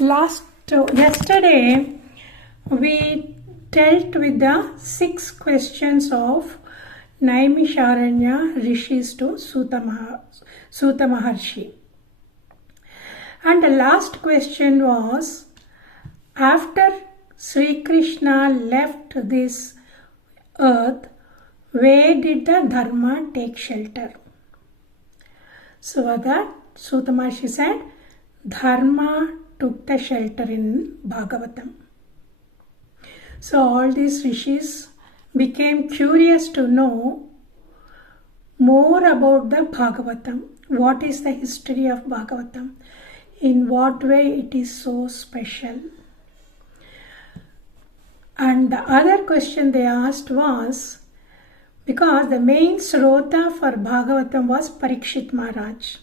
Yesterday we dealt with the 6 questions of Naimisharanya Rishis to Suta Maharshi. And the last question was, after Sri Krishna left this earth, where did the Dharma take shelter? So that Suta Maharshi said, Dharma took the shelter in Bhagavatam. So all these rishis became curious to know more about the Bhagavatam. What is the history of Bhagavatam? In what way it is so special? And the other question they asked was, because the main Srota for Bhagavatam was Parikshit Maharaj.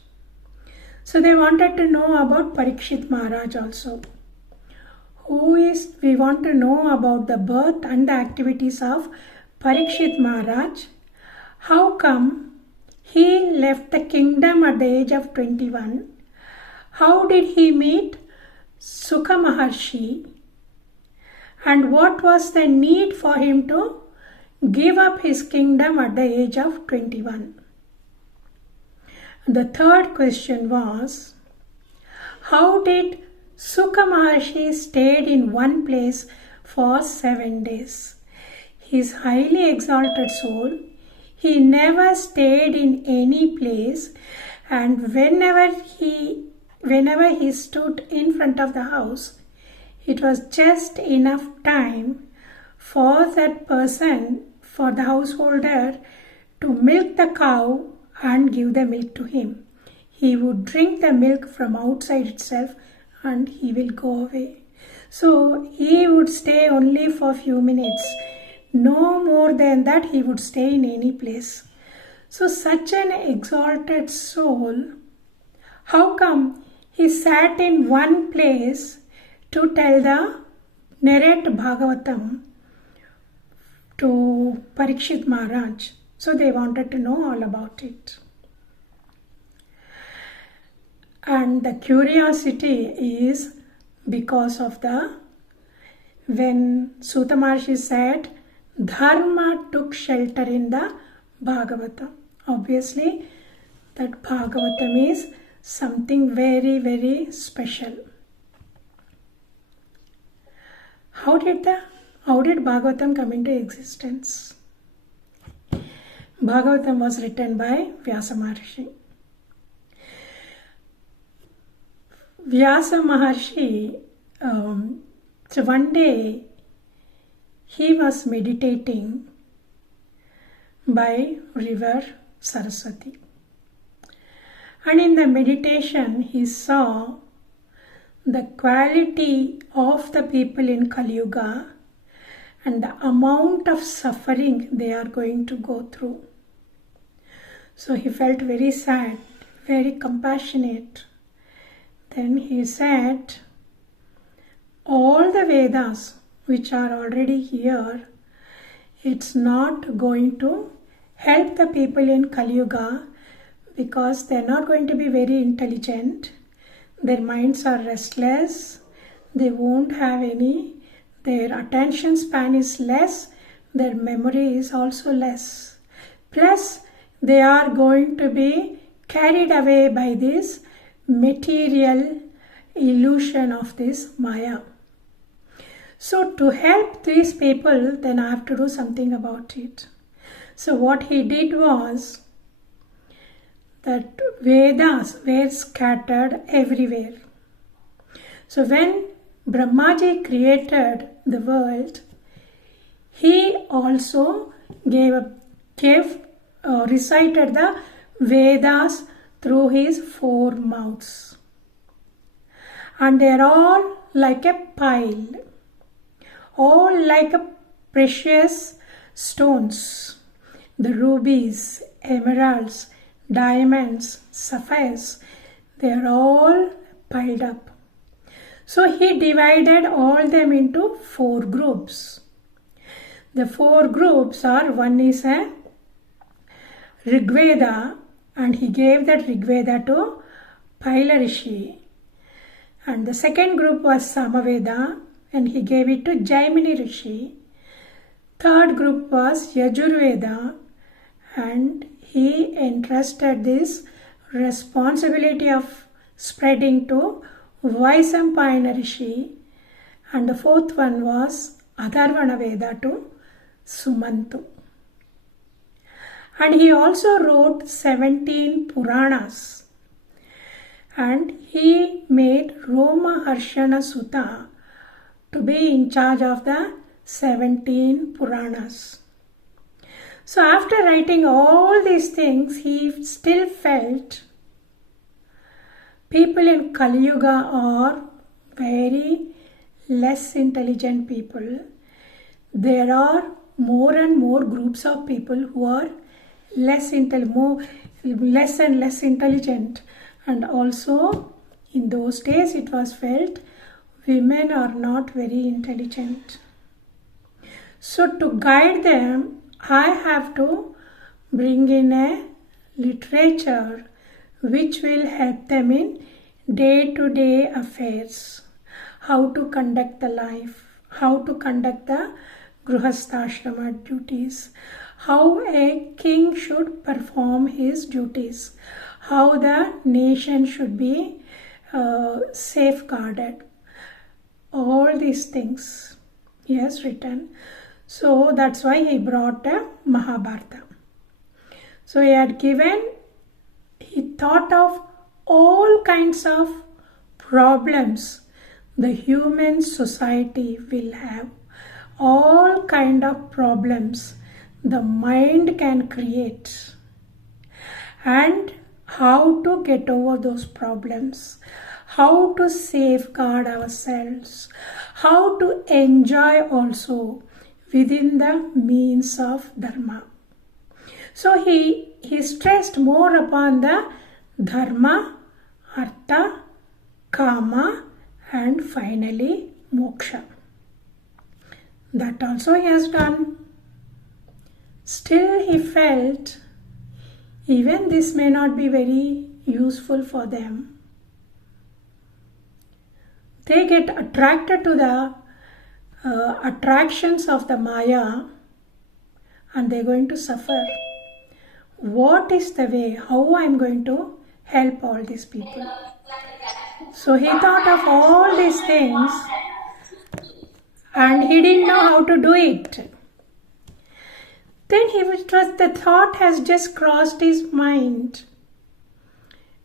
So they wanted to know about Parikshit Maharaj also. We want to know about the birth and the activities of Parikshit Maharaj. How come he left the kingdom at the age of 21? How did he meet Sukha Maharshi? And what was the need for him to give up his kingdom at the age of 21? The third question was, how did Sukha Maharshi stayed in one place for 7 days? His highly exalted soul, he never stayed in any place, and whenever he stood in front of the house, it was just enough time for that person, for the householder, to milk the cow and give the milk to him. He would drink the milk from outside itself and he will go away. So he would stay only for a few minutes. No more than that he would stay in any place. So such an exalted soul, how come he sat in one place to narrate Bhagavatam to Parikshit Maharaj? So they wanted to know all about it. And the curiosity is because of when Suta Maharshi said, Dharma took shelter in the Bhagavatam. Obviously, that Bhagavatam is something very, very special. How did Bhagavatam come into existence? Bhagavatam was written by Vyasa Maharshi. Vyasa Maharshi, so one day he was meditating by river Saraswati. And in the meditation he saw the quality of the people in Kali Yuga and the amount of suffering they are going to go through. So he felt very sad, very compassionate. Then he said, all the Vedas which are already here, it's not going to help the people in Kali Yuga because they're not going to be very intelligent. Their minds are restless. They won't have their attention span is less. Their memory is also less. Plus, they are going to be carried away by this material illusion of this Maya. So to help these people, then I have to do something about it. So what he did was that Vedas were scattered everywhere. So when Brahmaji created the world, he also recited the Vedas through his 4 mouths. And they are all like a pile, all like a precious stones. The rubies, emeralds, diamonds, sapphires, they are all piled up. So he divided all them into 4 groups. The 4 groups are, one is a Rigveda, and he gave that Rigveda to Paila Rishi. And the second group was Samaveda, and he gave it to Jaimini Rishi. Third group was Yajurveda, and he entrusted this responsibility of spreading to Vaisampayana Rishi. And the fourth one was Atharvana Veda to Sumantu. And he also wrote 17 Puranas. And he made Roma Harshana Sutta to be in charge of the 17 Puranas. So after writing all these things, he still felt people in Kali Yuga are very less intelligent people. There are more and more groups of people who are less and less intelligent. And also in those days it was felt women are not very intelligent. So to guide them, I have to bring in a literature which will help them in day-to-day affairs. How to conduct the life, how to conduct the Grihastha duties, how a king should perform his duties, how the nation should be safeguarded. All these things he has written. So that's why he brought a Mahabharata. So he thought of all kinds of problems the human society will have, all kind of problems the mind can create, and how to get over those problems, how to safeguard ourselves, how to enjoy also within the means of Dharma. So he stressed more upon the Dharma, Artha, Kama, and finally Moksha. That also he has done. Still he felt even this may not be very useful for them. They get attracted to the attractions of the Maya and they're going to suffer. What is the way? How I am going to help all these people? So he thought of all these things and he didn't know how to do it. Then the thought has just crossed his mind.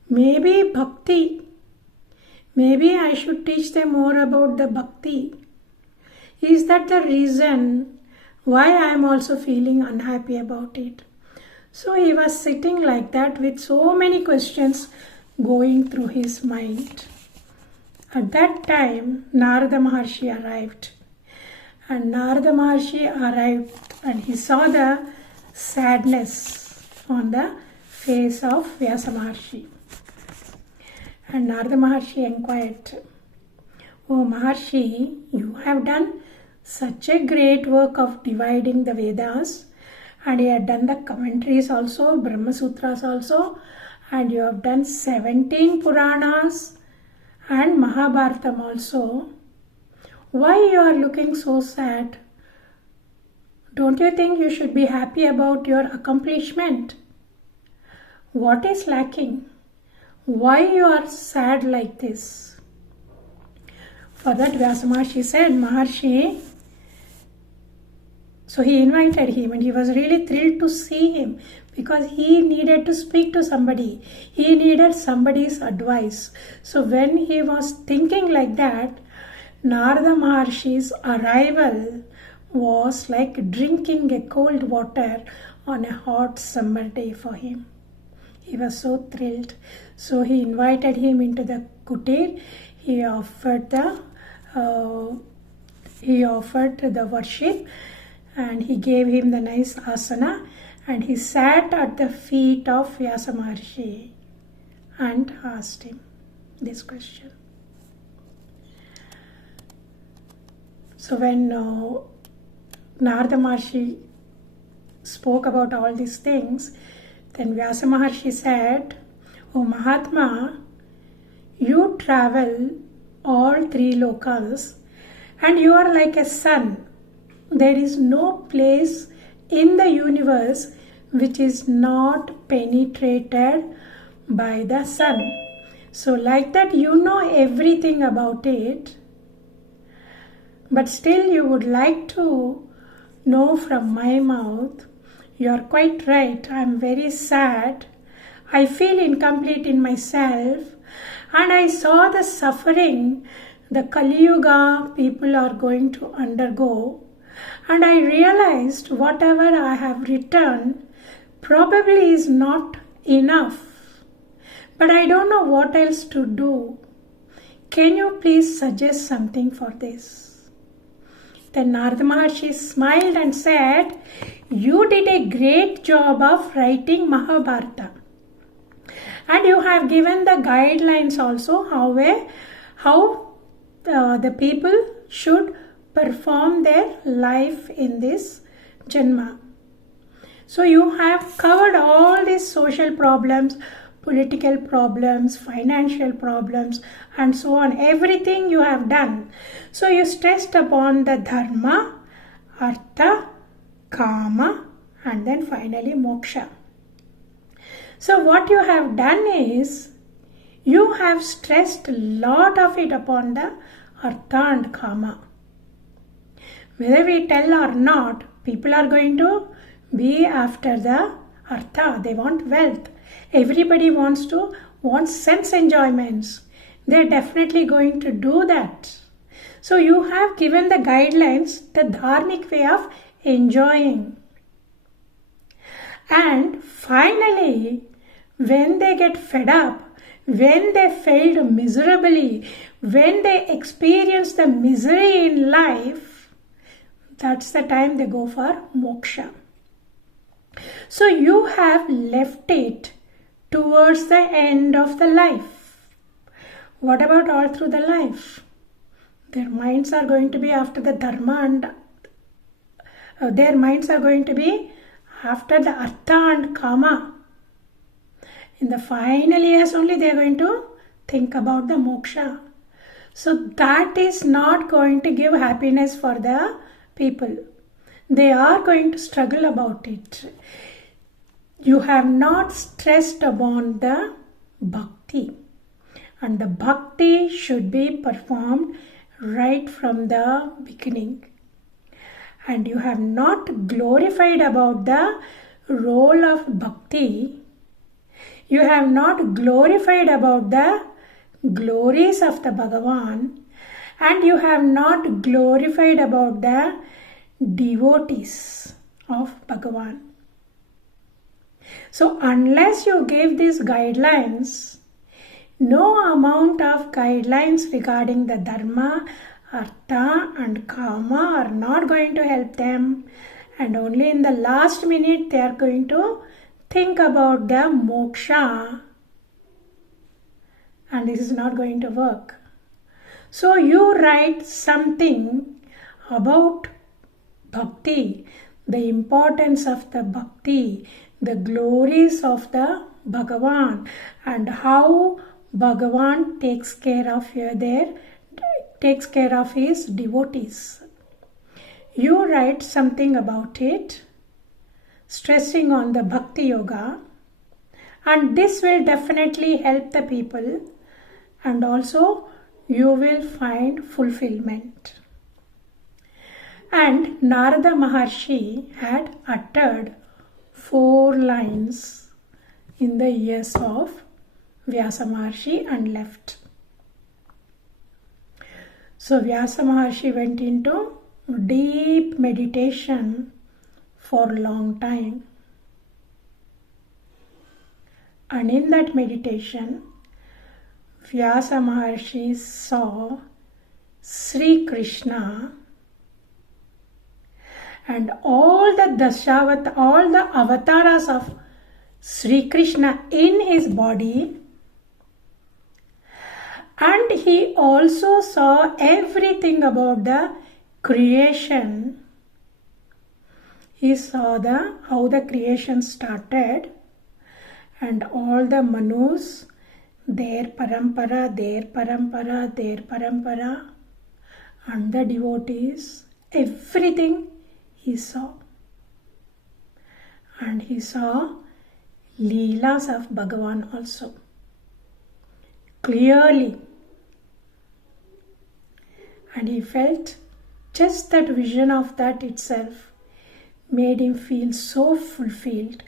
Maybe bhakti. Maybe I should teach them more about the bhakti. Is that the reason why I am also feeling unhappy about it? So he was sitting like that with so many questions going through his mind. At that time, Narada Maharshi arrived. And Narada Maharshi arrived and he saw the sadness on the face of Vyasa Maharshi. And Narada Maharshi inquired, "Oh Maharshi, you have done such a great work of dividing the Vedas, and you have done the commentaries also, Brahma Sutras also, and you have done 17 Puranas and Mahabharatam also. Why you are looking so sad? Don't you think you should be happy about your accomplishment? What is lacking? Why you are sad like this?" For that Vyasa Maharshi said, "Maharshi," so he invited him and he was really thrilled to see him because he needed to speak to somebody. He needed somebody's advice. So when he was thinking like that, Narada Maharshi's arrival was like drinking a cold water on a hot summer day for him. He was so thrilled. So he invited him into the kutir. He offered the worship and he gave him the nice asana and he sat at the feet of Vyasa Maharshi and asked him this question. So when Narada Maharshi spoke about all these things, then Vyasa Maharshi said, "Oh Mahatma, you travel all three lokas, and you are like a sun. There is no place in the universe which is not penetrated by the sun. So like that, you know everything about it, but still you would like to know from my mouth. You are quite right. I am very sad. I feel incomplete in myself, and I saw the suffering the Kali Yuga people are going to undergo, and I realized whatever I have written probably is not enough, but I don't know what else to do. Can you please suggest something for this? Then Narada Maharshi smiled and said, you did a great job of writing Mahabharata, and you have given the guidelines also how the people should perform their life in this Janma. So you have covered all these social problems, political problems, financial problems, and so on. Everything you have done. So you stressed upon the dharma, artha, kama, and then finally moksha. So what you have done is, you have stressed a lot of it upon the artha and kama. Whether we tell or not, people are going to be after the artha. They want wealth. Everybody wants sense enjoyments. They're definitely going to do that. So you have given the guidelines, the dharmic way of enjoying. And finally, when they get fed up, when they failed miserably, when they experience the misery in life, that's the time they go for moksha. So you have left it towards the end of the life. What about all through the life? Their minds are going to be after the dharma, and their minds are going to be after the artha and kama. In the final years only they are going to think about the moksha. So that is not going to give happiness for the people. They are going to struggle about it. You have not stressed upon the bhakti. And the bhakti should be performed right from the beginning. And you have not glorified about the role of bhakti. You have not glorified about the glories of the Bhagavan, and you have not glorified about the devotees of Bhagavan. So unless you give these guidelines, no amount of guidelines regarding the dharma, artha and kama are not going to help them, and only in the last minute they are going to think about the moksha, and this is not going to work. So you write something about bhakti, the importance of the bhakti, the glories of the Bhagavan, and how Bhagavan takes care of his devotees. You write something about it, stressing on the bhakti yoga, and this will definitely help the people, and also you will find fulfillment. And Narada Maharshi had uttered 4 lines in the ears of Vyasa Maharshi and left. So Vyasa Maharshi went into deep meditation for a long time. And in that meditation, Vyasa Maharshi saw Sri Krishna and all the avatars of Sri Krishna in his body, and he also saw everything about the creation. He saw how the creation started, and all the Manus, their parampara, their parampara, their parampara, and the devotees, everything he saw. And he saw Leelas of Bhagavan also, clearly. And he felt just that vision of that itself made him feel so fulfilled,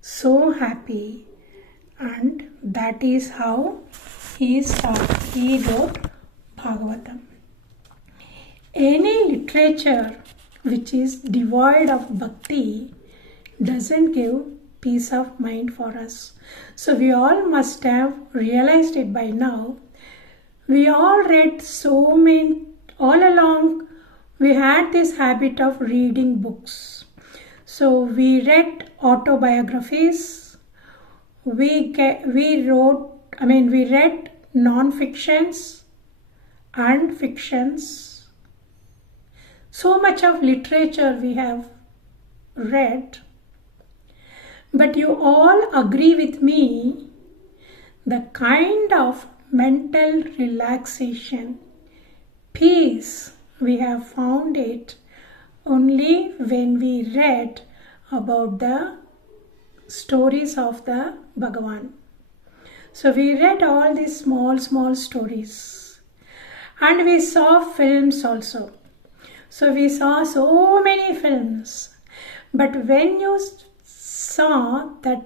so happy, and that is how he wrote Bhagavatam. Any literature which is devoid of bhakti doesn't give peace of mind for us. So we all must have realized it by now. We all read so many, all along we had this habit of reading books. So we read autobiographies, we read non-fictions and fictions. So much of literature we have read. But you all agree with me, the kind of mental relaxation, peace, we have found it only when we read about the stories of the Bhagavan. So we read all these small stories, and we saw films also. So we saw so many films. But when you saw that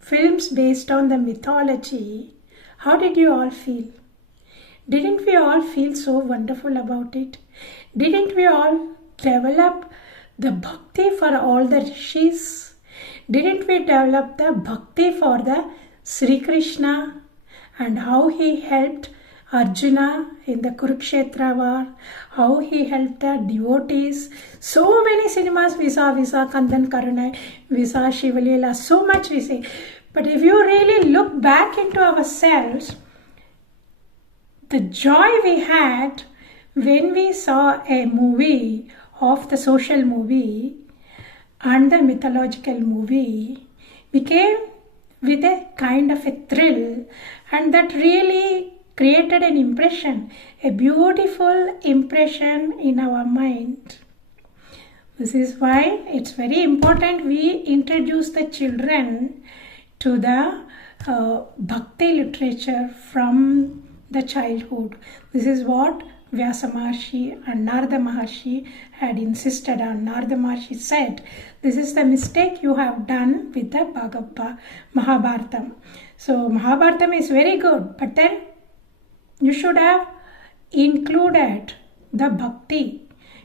films based on the mythology, how did you all feel? Didn't we all feel so wonderful about it? Didn't we all develop the bhakti for all the rishis? Didn't we develop the bhakti for the Sri Krishna and how he helped Arjuna in the Kurukshetra war, how he helped the devotees? So many cinemas we saw Kandan Karunai, we saw Shivalila, so much we see. But if you really look back into ourselves, the joy we had when we saw a movie of the social movie and the mythological movie became with a kind of a thrill, and that really created an impression, a beautiful impression in our mind. This is why it's very important we introduce the children to the bhakti literature from the childhood. This is what Vyasa Maharshi and Narada Maharshi had insisted on. Narada Maharshi said, this is the mistake you have done with the Mahabharatam. So Mahabharatam is very good, but then you should have included the bhakti.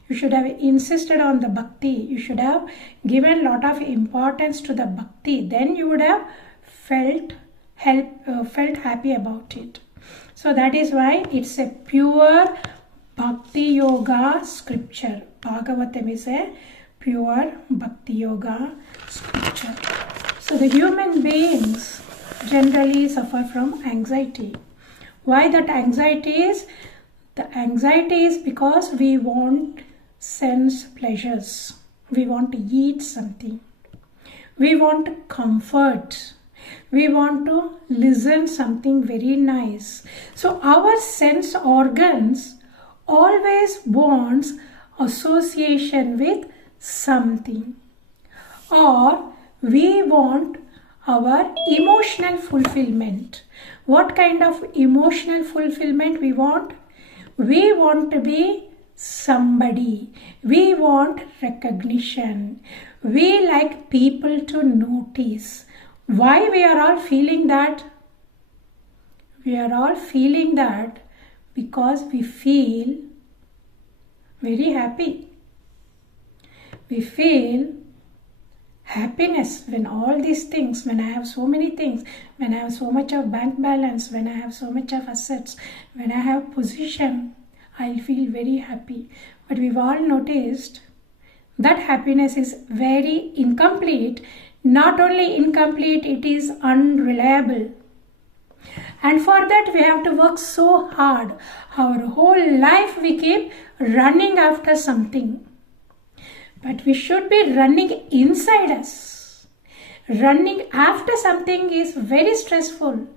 You should have insisted on the bhakti. You should have given a lot of importance to the bhakti. Then you would have felt happy about it. So that is why it's a pure Bhakti Yoga scripture. Bhagavatam is a pure Bhakti Yoga scripture. So the human beings generally suffer from anxiety. Why that anxiety is? The anxiety is because we want sense pleasures. We want to eat something. We want comfort. We want to listen something very nice. So our sense organs always wants association with something. Or we want our emotional fulfillment. What kind of emotional fulfillment we want? We want to be somebody. We want recognition. We like people to notice. Why we are all feeling that? We are all feeling that because we feel very happy. We feel happiness when all these things, when I have so many things, when I have so much of bank balance, when I have so much of assets, when I have position, I feel very happy. But we've all noticed that happiness is very incomplete. Not only incomplete, it is unreliable. And for that we have to work so hard. Our whole life we keep running after something. But we should be running inside us. Running after something is very stressful.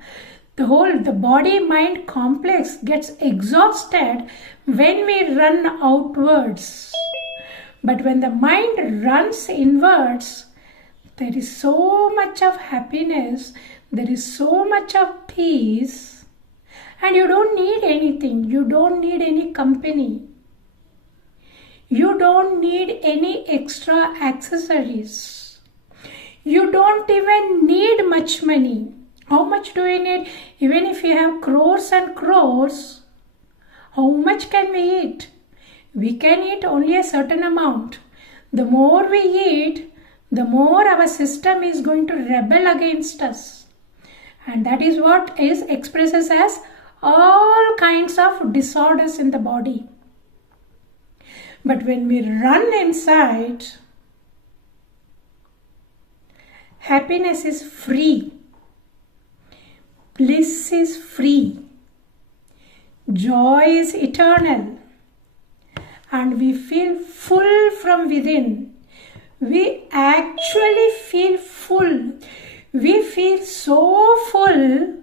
The body-mind complex gets exhausted when we run outwards. But when the mind runs inwards, there is so much of happiness, there is so much of peace, and you don't need anything. You don't need any company. You don't need any extra accessories. You don't even need much money. How much do we need? Even if you have crores and crores, how much can we eat? We can eat only a certain amount. The more we eat, the more our system is going to rebel against us. And that is what is expresses as all kinds of disorders in the body. But when we run inside, happiness is free. Bliss is free. Joy is eternal. And we feel full from within. We actually feel full. We feel so full.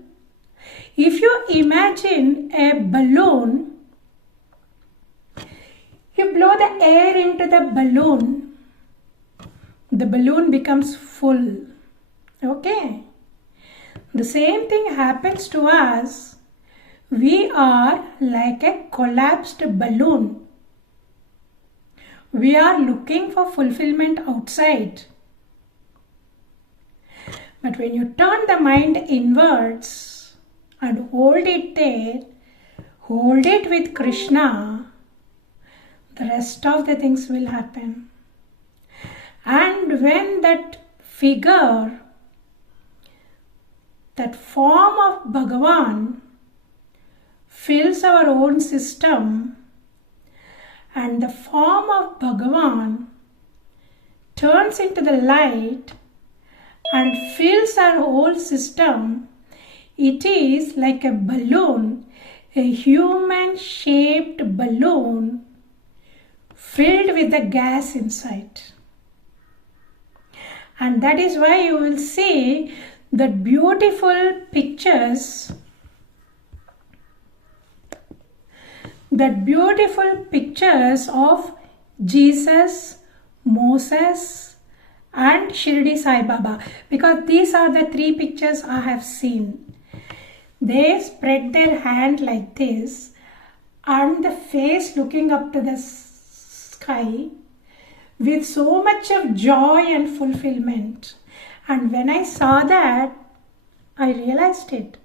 If you imagine a balloon, you blow the air into the balloon becomes full. Okay? The same thing happens to us. We are like a collapsed balloon. We are looking for fulfillment outside. But when you turn the mind inwards and hold it there, hold it with Krishna, the rest of the things will happen. And when that figure, that form of Bhagavan fills our own system, and the form of Bhagavan turns into the light and fills our whole system, it is like a balloon, a human-shaped balloon filled with the gas inside. And that is why you will see that beautiful pictures of Jesus, Moses and Shirdi Sai Baba, because these are the three pictures I have seen. They spread their hand like this and the face looking up to the sky with so much of joy and fulfillment. And when I saw that, I realized it.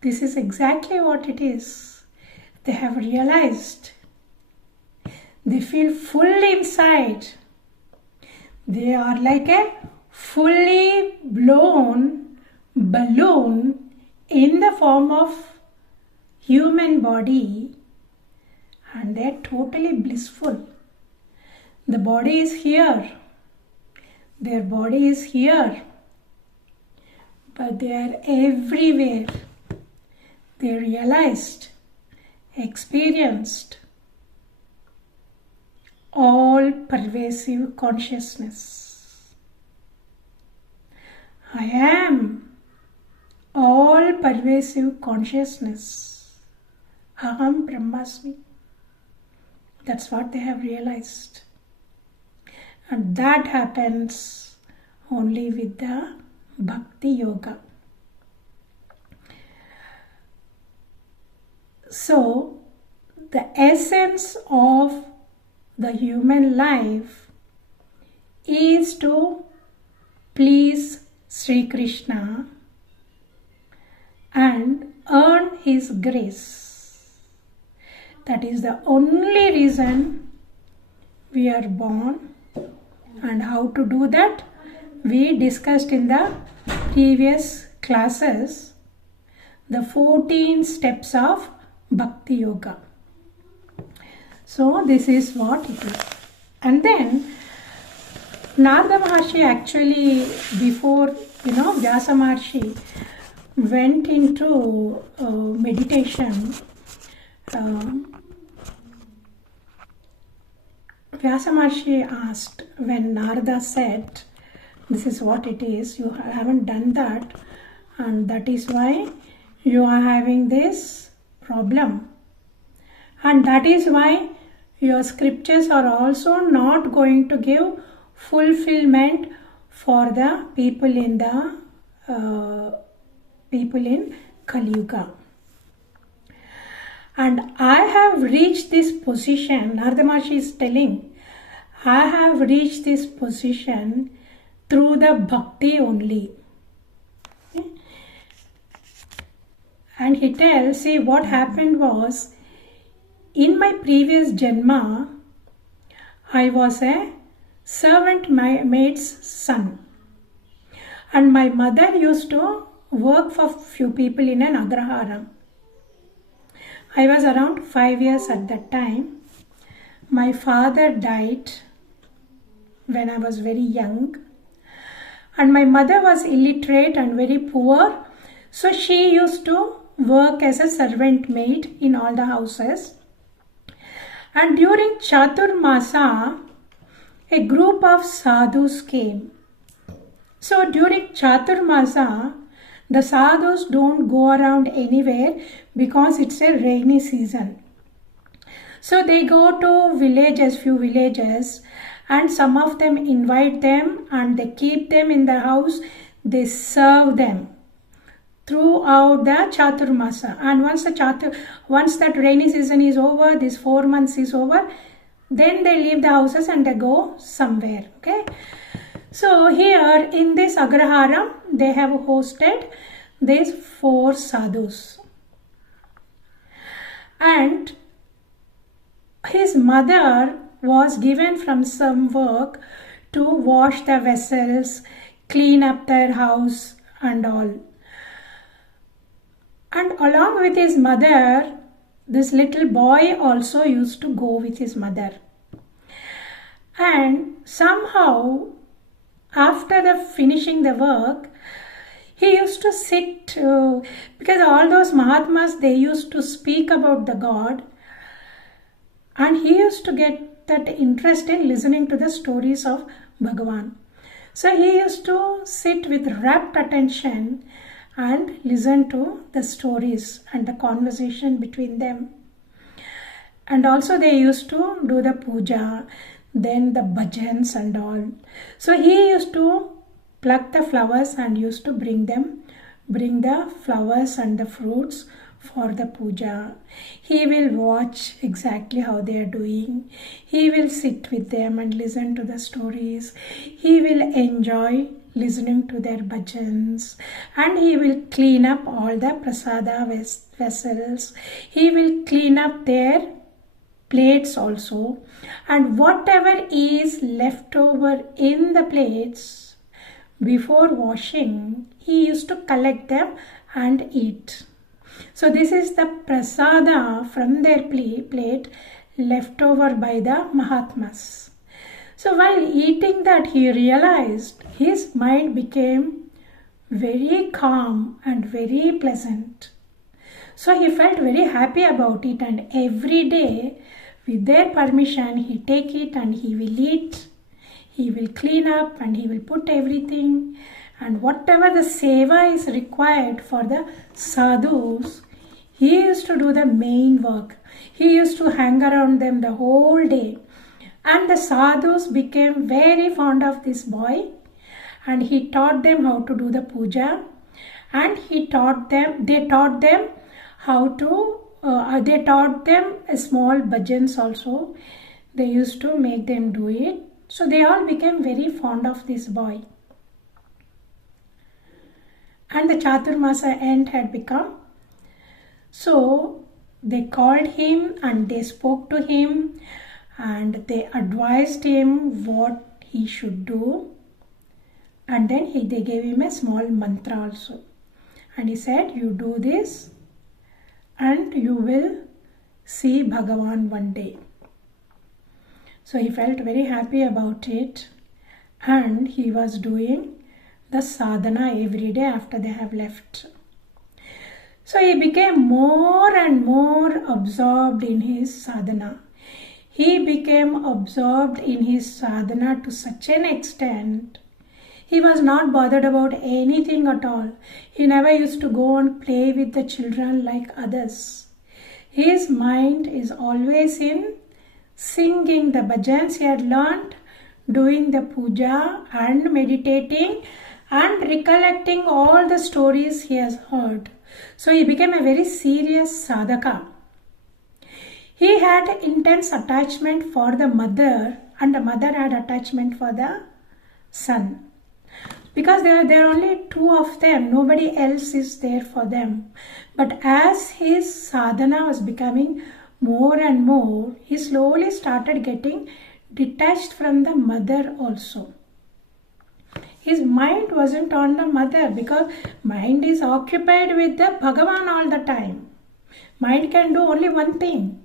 This is exactly what it is. They have realized. They feel full inside. They are like a fully blown balloon in the form of human body, and they are totally blissful. The body is here. Their body is here. But they are everywhere. They realized, experienced all pervasive consciousness. I am all pervasive consciousness. Aham Brahmasmi. That's what they have realized. And that happens only with the Bhakti Yoga. So, the essence of the human life is to please Sri Krishna and earn his grace. That is the only reason we are born, and how to do that we discussed in the previous classes, the 14 steps of Bhakti Yoga. So this is what it is. And then Narada Maharshi actually, before Vyasa Maharshi went into meditation, Vyasa Maharshi asked, when Narada said, this is what it is, you haven't done that, and that is why you are having this problem. And that is why your scriptures are also not going to give fulfillment for the people in Kali Yuga. And I have reached this position, Narada Maharshi is telling, I have reached this position through the bhakti only. Okay? And he tells, see, what happened was, in my previous Janma, I was a servant maid's son. And my mother used to work for few people in an agraharam. I was around 5 years at that time. My father died when I was very young. And my mother was illiterate and very poor. So she used to work as a servant maid in all the houses. And during Chaturmasa, a group of sadhus came. So during Chaturmasa, the sadhus don't go around anywhere because it's a rainy season. So they go to villages, few villages, and some of them invite them and they keep them in the house. They serve them throughout the Chaturmasa. And once that rainy season is over, this 4 months is over, then they leave the houses and they go somewhere. Okay. So here in this agraharam, they have hosted these 4 sadhus. And his mother was given from some work to wash the vessels, clean up their house and all. And along with his mother, this little boy also used to go with his mother. And somehow, after finishing the work, he used to sit, because all those Mahatmas, they used to speak about the God. And he used to get that interest in listening to the stories of Bhagavan. So he used to sit with rapt attention and listen to the stories and the conversation between them. And also they used to do the puja, then the bhajans and all. So he used to pluck the flowers and used to bring the flowers and the fruits for the puja. He will watch exactly how they are doing. He will sit with them and listen to the stories. He will enjoy listening to their bhajans, and he will clean up all the prasada vessels. He will clean up their plates also, and whatever is left over in the plates before washing, he used to collect them and eat. So this is the prasada from their plate left over by the Mahatmas. So while eating that, he realized his mind became very calm and very pleasant. So he felt very happy about it, and every day with their permission he take it and he will eat. He will clean up and he will put everything, and whatever the seva is required for the sadhus, he used to do the main work. He used to hang around them the whole day. And the sadhus became very fond of this boy, and he taught them how to do the puja, and they taught them a small bhajans also. They used to make them do it. So they all became very fond of this boy. And the Chaturmasa end had become. So they called him and they spoke to him and they advised him what he should do. And then they gave him a small mantra also. And he said, you do this and you will see Bhagavan one day. So he felt very happy about it, and he was doing the sadhana every day after they have left. So he became more and more absorbed in his sadhana. He became absorbed in his sadhana to such an extent, He was not bothered about anything at all. He never used to go and play with the children like others. His mind is always in singing the bhajans he had learnt, doing the puja and meditating and recollecting all the stories he has heard. So he became a very serious sadhaka. He had intense attachment for the mother, and the mother had attachment for the son. Because there are only two of them, nobody else is there for them. But as his sadhana was becoming more and more, he slowly started getting detached from the mother also. His mind wasn't on the mother because mind is occupied with the Bhagavan all the time. Mind can do only one thing.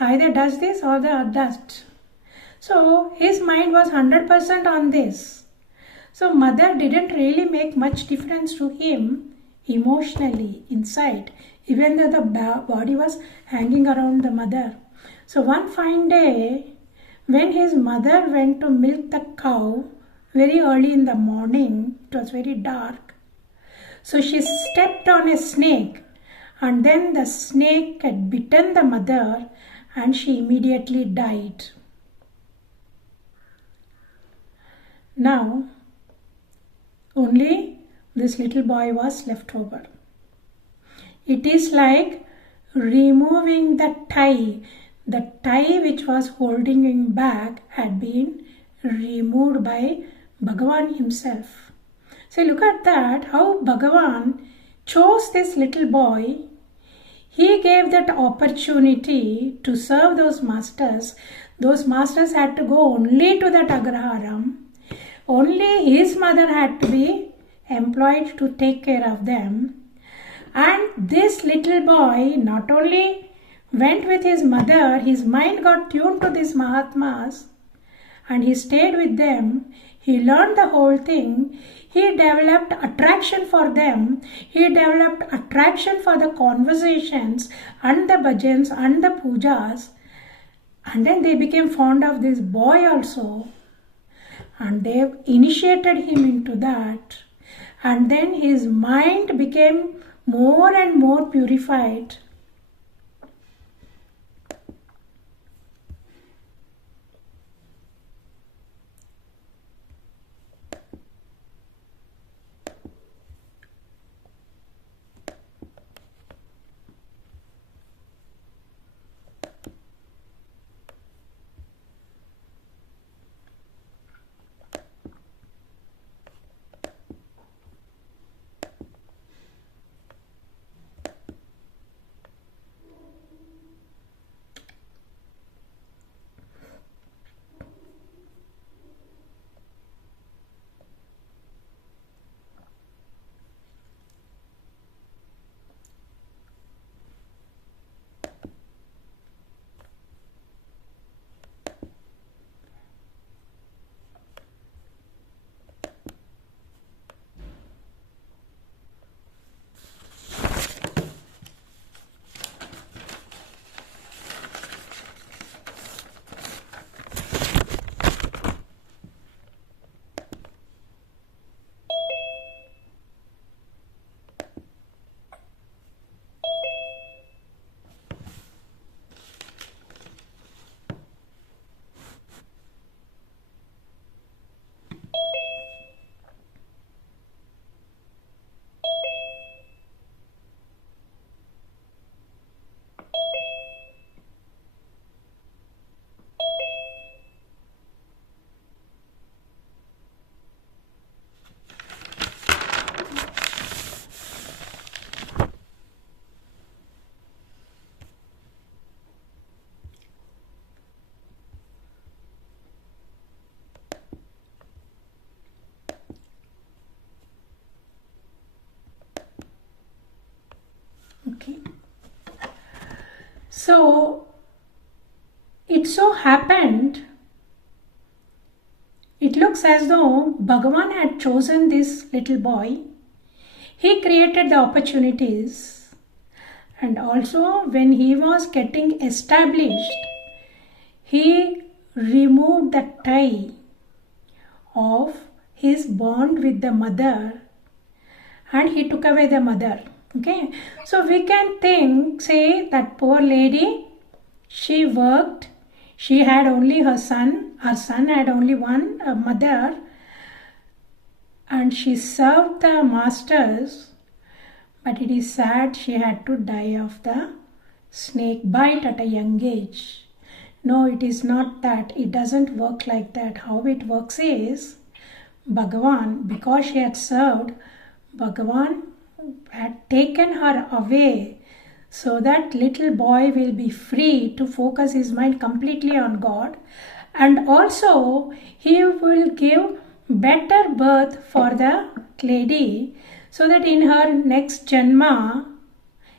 Either does this or the other does. So his mind was 100% on this. So mother didn't really make much difference to him emotionally inside, even though the body was hanging around the mother. So one fine day, when his mother went to milk the cow very early in the morning, it was very dark. So she stepped on a snake, and then the snake had bitten the mother and she immediately died. Now, only this little boy was left over. It is like removing the tie. The tie which was holding him back had been removed by Bhagavan himself. So look at that, how Bhagavan chose this little boy. He gave that opportunity to serve those masters. Those masters had to go only to that Agraharam. Only his mother had to be employed to take care of them. And this little boy not only went with his mother, his mind got tuned to these Mahatmas and he stayed with them. He learned the whole thing. He developed attraction for them. He developed attraction for the conversations and the bhajans and the pujas. And then they became fond of this boy also. And they initiated him into that. And then his mind became more and more purified. Okay. So, it so happened, it looks as though Bhagavan had chosen this little boy. He created the opportunities, and also when he was getting established, he removed the tie of his bond with the mother and he took away the mother. Okay, so we can say that poor lady, she worked, she had only her son had only one mother, and she served the masters, but it is sad she had to die of the snake bite at a young age. No, it is not that. It doesn't work like that. How it works is, Bhagavan, because she had served, Bhagavan had taken her away so that little boy will be free to focus his mind completely on God, and also he will give better birth for the lady so that in her next Janma,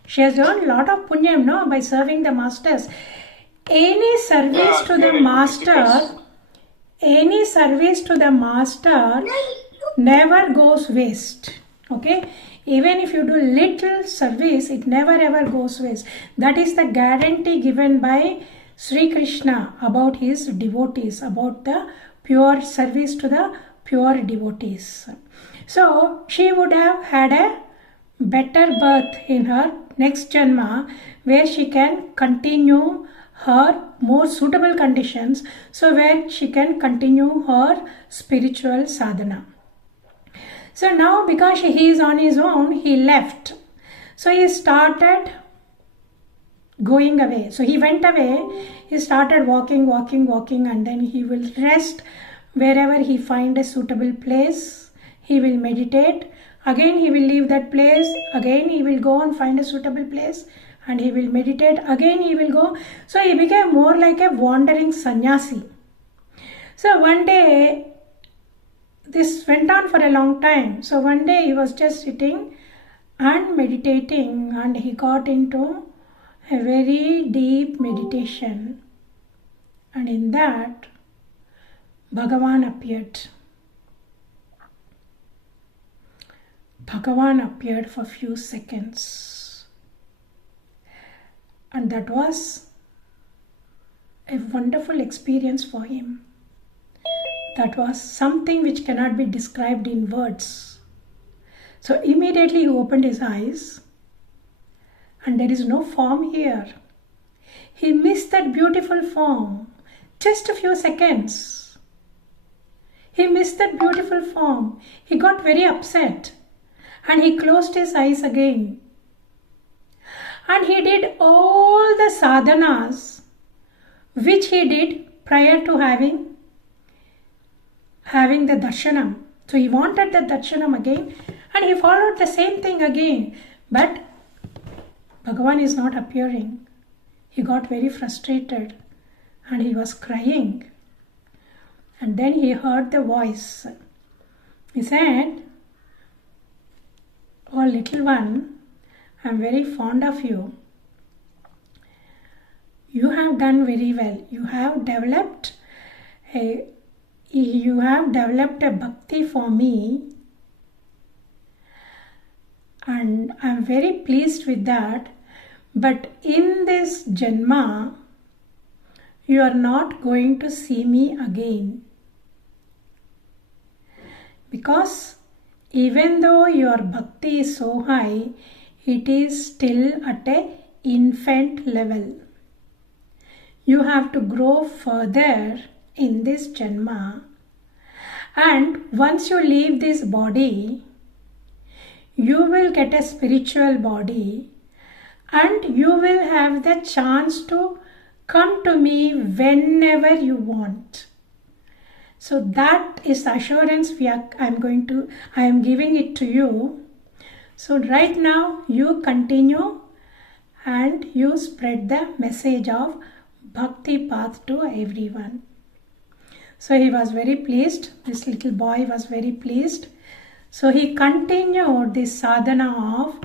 she has done a lot of punyam, no, by serving the masters. Any service to the master never goes waste. Okay, even if you do little service, it never ever goes waste. That is the guarantee given by Sri Krishna about his devotees, about the pure service to the pure devotees. So she would have had a better birth in her next Janma, where she can continue her more suitable conditions, so where she can continue her spiritual sadhana. So now, because he is on his own, he left. So he started going away. So he went away, he started walking, and then he will rest wherever he find a suitable place. He will meditate. Again he will leave that place. Again he will go and find a suitable place and he will meditate. Again he will go. So he became more like a wandering sannyasi. So one day, this went on for a long time. So one day he was just sitting and meditating, and he got into a very deep meditation. And in that, Bhagavan appeared. Bhagavan appeared for a few seconds. And that was a wonderful experience for him. That was something which cannot be described in words. So immediately he opened his eyes, and there is no form here. He missed that beautiful form. Just a few seconds. He missed that beautiful form. He got very upset and he closed his eyes again. And he did all the sadhanas which he did prior to having the darshanam. So he wanted the darshanam again and he followed the same thing again. But Bhagavan is not appearing. He got very frustrated and he was crying. And then he heard the voice. He said, "Oh little one, I am very fond of you. You have done very well. You have developed a bhakti for me, and I am very pleased with that. But in this Janma, you are not going to see me again. Because even though your bhakti is so high, it is still at an infant level. You have to grow further in this Janma, and once you leave this body, you will get a spiritual body and you will have the chance to come to me whenever you want." So that is the assurance I am giving it to you. So right now you continue and you spread the message of Bhakti path to everyone. So he was very pleased. This little boy was very pleased. So he continued this sadhana of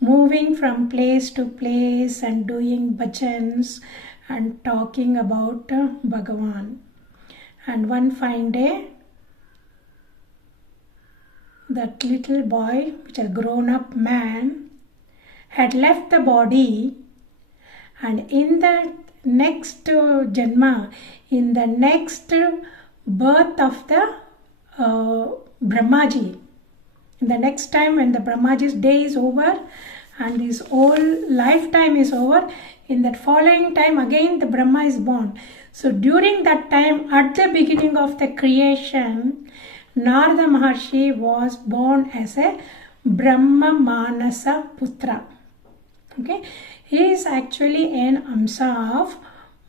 moving from place to place and doing bhajans and talking about Bhagavan. And one fine day, that little boy, which a grown-up man, had left the body, and in the next Janma, in the next birth of the Brahmaji. In the next time when the Brahmaji's day is over and his whole lifetime is over, in that following time again the Brahma is born. So during that time, at the beginning of the creation, Narada Maharshi was born as a Brahma Manasa Putra. Okay, he is actually an Amsa of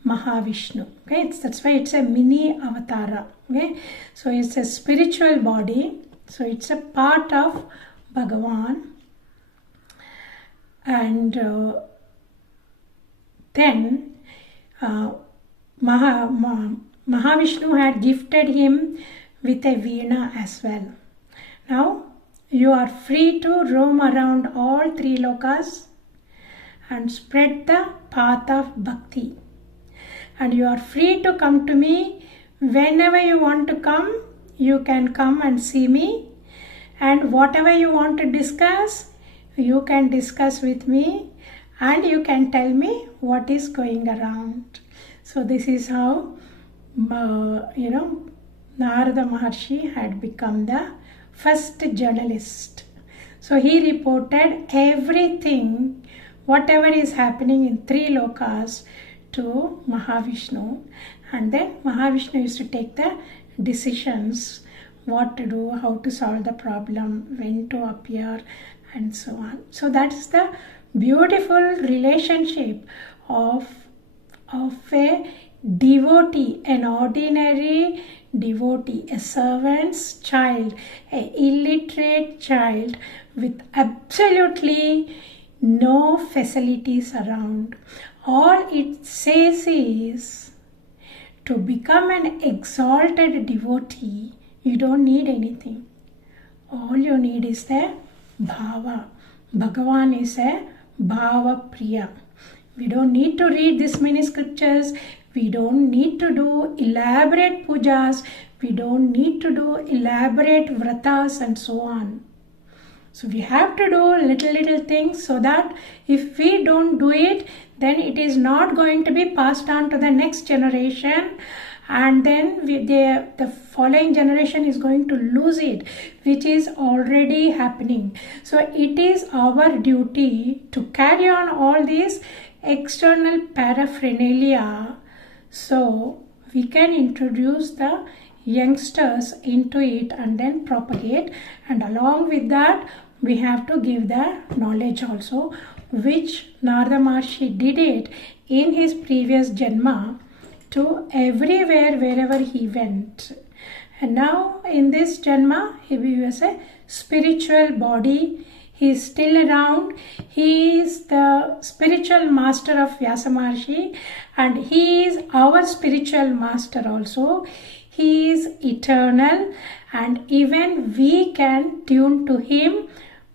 Mahavishnu. Okay, that's why it's a mini avatara. Okay, so it's a spiritual body. So it's a part of Bhagavan. And then Mahavishnu had gifted him with a veena as well. Now you are free to roam around all three lokas and spread the path of bhakti. And you are free to come to me whenever you want to come. You can come and see me, and whatever you want to discuss, you can discuss with me, and you can tell me what is going around. So this is how Narada Maharshi had become the first journalist. So he reported everything, whatever is happening in three lokas, to Mahavishnu, and then Mahavishnu used to take the decisions, what to do, how to solve the problem, when to appear, and so on. So that's the beautiful relationship of a devotee, an ordinary devotee, a servant's child, an illiterate child with absolutely no facilities around. All it says is, to become an exalted devotee, you don't need anything. All you need is the bhava. Bhagavan is a bhava priya. We don't need to read this many scriptures. We don't need to do elaborate pujas. We don't need to do elaborate vratas and so on. So we have to do little things so that if we don't do it, then it is not going to be passed on to the next generation, and then the following generation is going to lose it, which is already happening. So it is our duty to carry on all these external paraphernalia so we can introduce the youngsters into it and then propagate, and along with that we have to give the knowledge also, which Narada Maharshi did it in his previous Janma to everywhere wherever he went. And now in this Janma he was a spiritual body. He is still around. He is the spiritual master of Vyasa Maharshi, and he is our spiritual master also. He is eternal, and even we can tune to him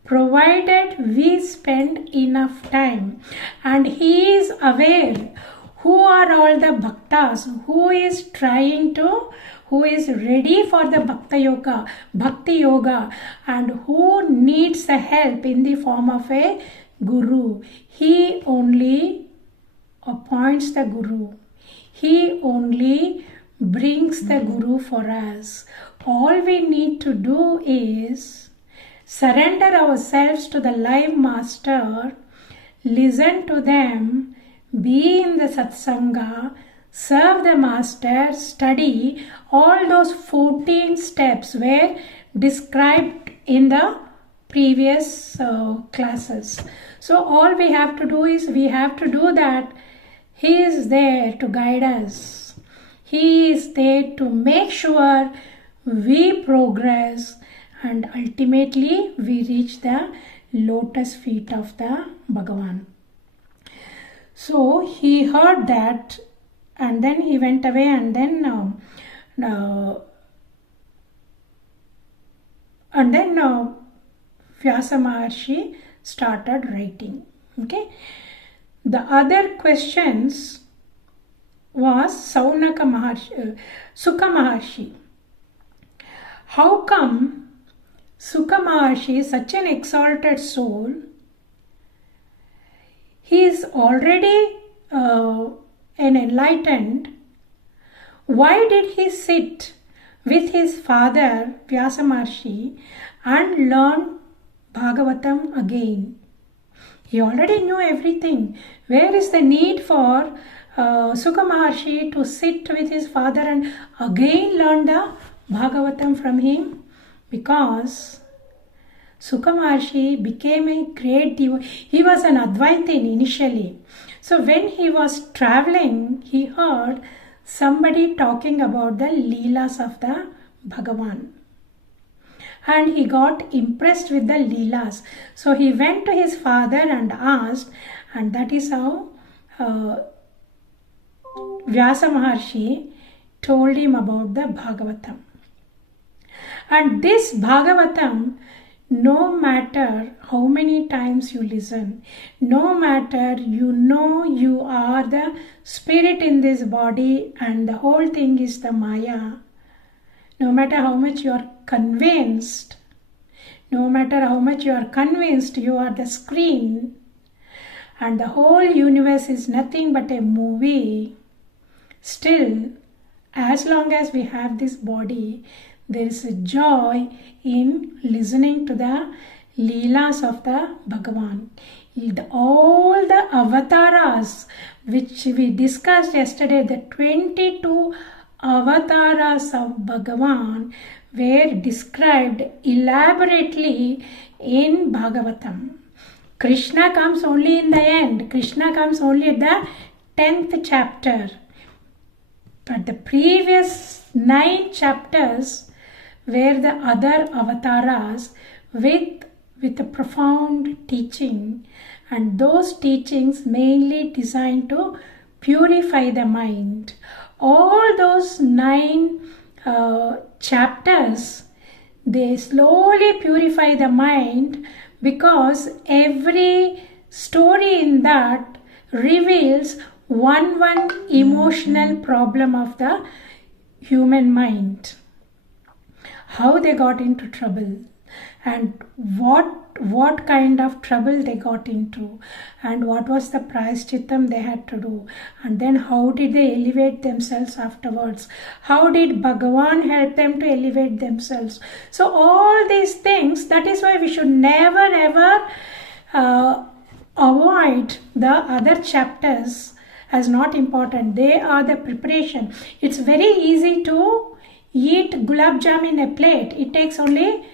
provided we spend enough time. And he is aware who are all the bhaktas, who is ready for the bhakti yoga, and who needs the help in the form of a guru. He only appoints the guru. He only brings the guru for us. All we need to do is surrender ourselves to the live master, listen to them, be in the satsanga, serve the master, study. All those 14 steps were described in the previous classes. So all we have to do is we have to do that. He is there to guide us. He is there to make sure we progress, and ultimately we reach the lotus feet of the Bhagavan. So he heard that, and then he went away, and then Vyasa Maharshi started writing. Okay. The other questions was Sukha Maharshi. How come Sukha Maharshi is such an exalted soul? He is already an enlightened. Why did he sit with his father Vyasa Maharshi and learn Bhagavatam again. He already knew everything. Where is the need for Sukha Maharshi to sit with his father and again learn the Bhagavatam from him? Because Sukha Maharshi became a great devotee. He was an Advaitin initially. So when he was traveling, he heard somebody talking about the Leelas of the Bhagavan. And he got impressed with the Leelas. So he went to his father and asked, and that is how Vyasa Maharshi told him about the Bhagavatam. And this Bhagavatam, no matter how many times you listen, no matter you know you are the spirit in this body and the whole thing is the Maya, no matter how much you are convinced, you are the screen and the whole universe is nothing but a movie, still, as long as we have this body, there is a joy in listening to the Leelas of the Bhagavan. All the avatars which we discussed yesterday, the 22 avatars of Bhagavan were described elaborately in Bhagavatam. Krishna comes only in the end. Krishna comes only at the 10th chapter. But the previous 9 chapters were the other avatars with a profound teaching, and those teachings mainly designed to purify the mind. All those 9 chapters, they slowly purify the mind because every story in that reveals one emotional problem of the human mind. How they got into trouble and what kind of trouble they got into and what was the prayashchittam they had to do, and then how did they elevate themselves afterwards, how did Bhagavan help them to elevate themselves. So all these things, that is why we should never ever avoid the other chapters as not important. They are the preparation. It's very easy to eat gulab jam in a plate. It takes only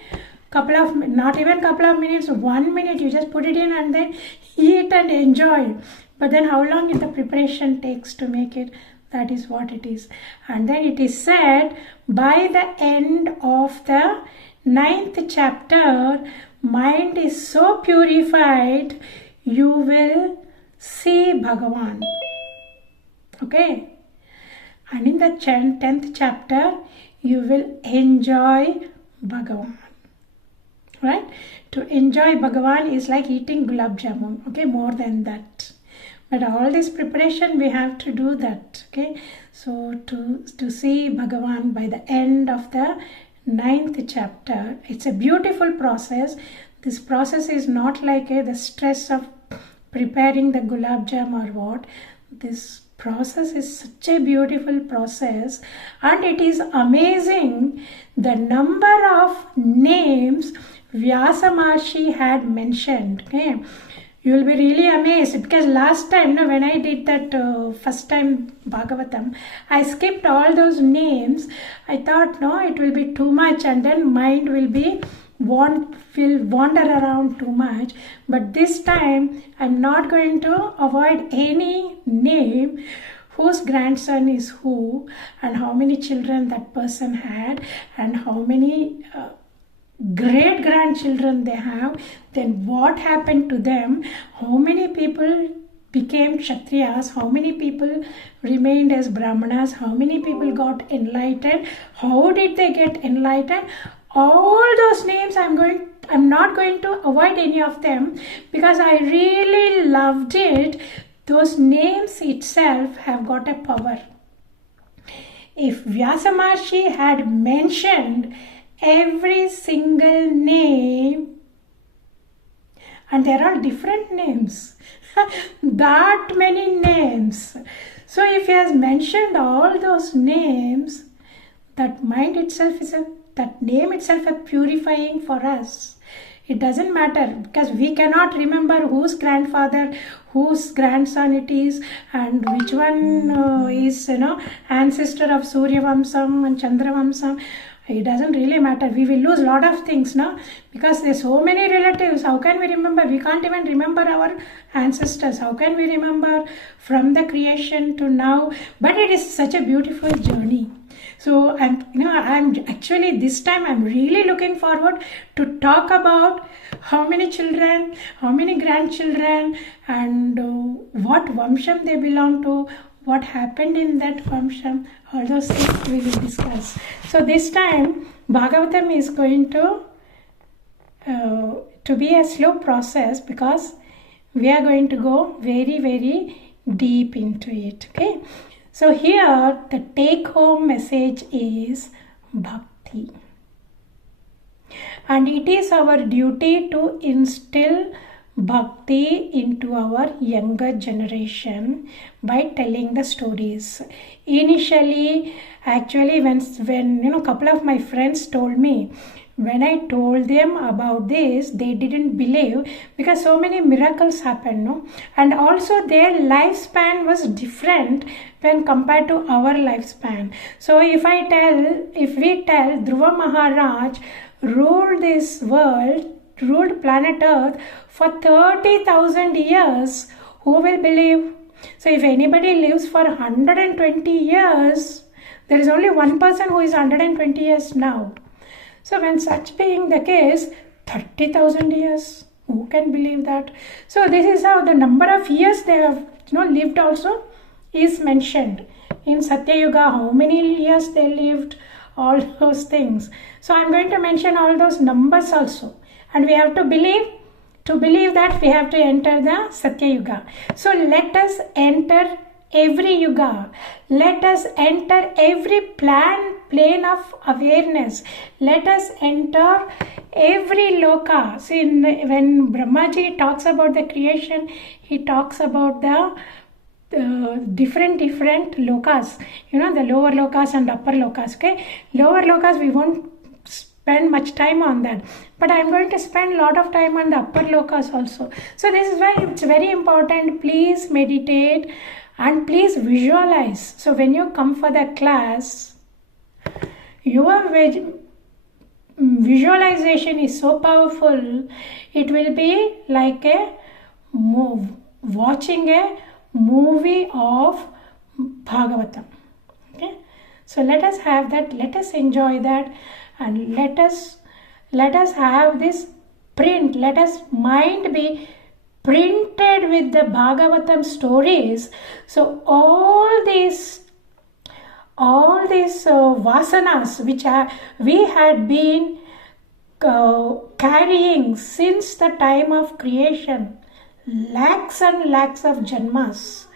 not even couple of minutes, 1 minute. You just put it in and then eat and enjoy. But then how long the preparation takes to make it, that is what it is. And then it is said, by the end of the 9th chapter, mind is so purified, you will see Bhagavan. Okay? And in the 10th chapter, you will enjoy Bhagavan. Right? To enjoy Bhagavan is like eating gulab jamun. Okay? More than that. But all this preparation, we have to do that. Okay? So to see Bhagavan by the end of the 9th chapter, it's a beautiful process. This process is not like the stress of preparing the gulab jam or what. This process is such a beautiful process, and it is amazing the number of names Vyasa Maharshi had mentioned. Okay, you will be really amazed because last time when I did that first time Bhagavatam, I skipped all those names. I thought no, it will be too much and then mind will wander around too much. But this time I'm not going to avoid any name whose grandson is who and how many children that person had and how many great grandchildren they have, then what happened to them, how many people became Kshatriyas, how many people remained as Brahmanas, how many people got enlightened, how did they get enlightened. All those names I'm not going to avoid any of them because I really loved it. Those names itself have got a power. If Vyasa Maharshi had mentioned every single name, and there are different names, that many names. So if he has mentioned all those names, that mind itself that name itself is purifying for us. It doesn't matter, because we cannot remember whose grandfather, whose grandson it is, and which one is ancestor of Surya Vamsam and Chandra Vamsam. It doesn't really matter. We will lose a lot of things, no? Because there's so many relatives. How can we remember? We can't even remember our ancestors. How can we remember from the creation to now? But it is such a beautiful journey. So I'm actually, this time I'm really looking forward to talk about how many children, how many grandchildren, and what Vamsham they belong to, what happened in that Vamsham, all those things we will discuss. So this time Bhagavatam is going to be a slow process, because we are going to go very, very deep into it. Okay. So here the take home message is bhakti. And it is our duty to instill bhakti into our younger generation by telling the stories. Initially, actually, when a couple of my friends told me, when I told them about this, they didn't believe, because so many miracles happened, no? And also their lifespan was different when compared to our lifespan. So if we tell Dhruva Maharaj ruled this world, ruled planet Earth for 30,000 years, who will believe? So if anybody lives for 120 years, there is only one person who is 120 years now. So when such being the case, 30,000 years, who can believe that? So this is how the number of years they have lived also is mentioned. In Satya Yuga, how many years they lived, all those things. So I'm going to mention all those numbers also. And we have to believe that we have to enter the Satya Yuga. So let us enter every yuga. Let us enter every plane of awareness. Let us enter every loka. See, when Brahmaji talks about the creation, he talks about the different lokas. The lower lokas and upper lokas. Okay, lower lokas we won't spend much time on that, but I'm going to spend a lot of time on the upper lokas also. So this is why it's very important. Please meditate and please visualize. So when you come for the class, your visualization is so powerful. It will be like watching a movie of Bhagavatam. Okay, so let us have that. Let us enjoy that, and let us have this print. Let us mind be printed with the Bhagavatam stories. So all these vasanas which we had been carrying since the time of creation, lakhs and lakhs of janmas,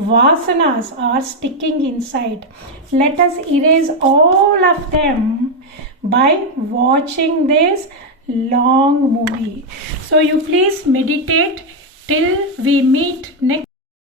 vasanas are sticking inside. Let us erase all of them by watching this long movie. So you please meditate till we meet next.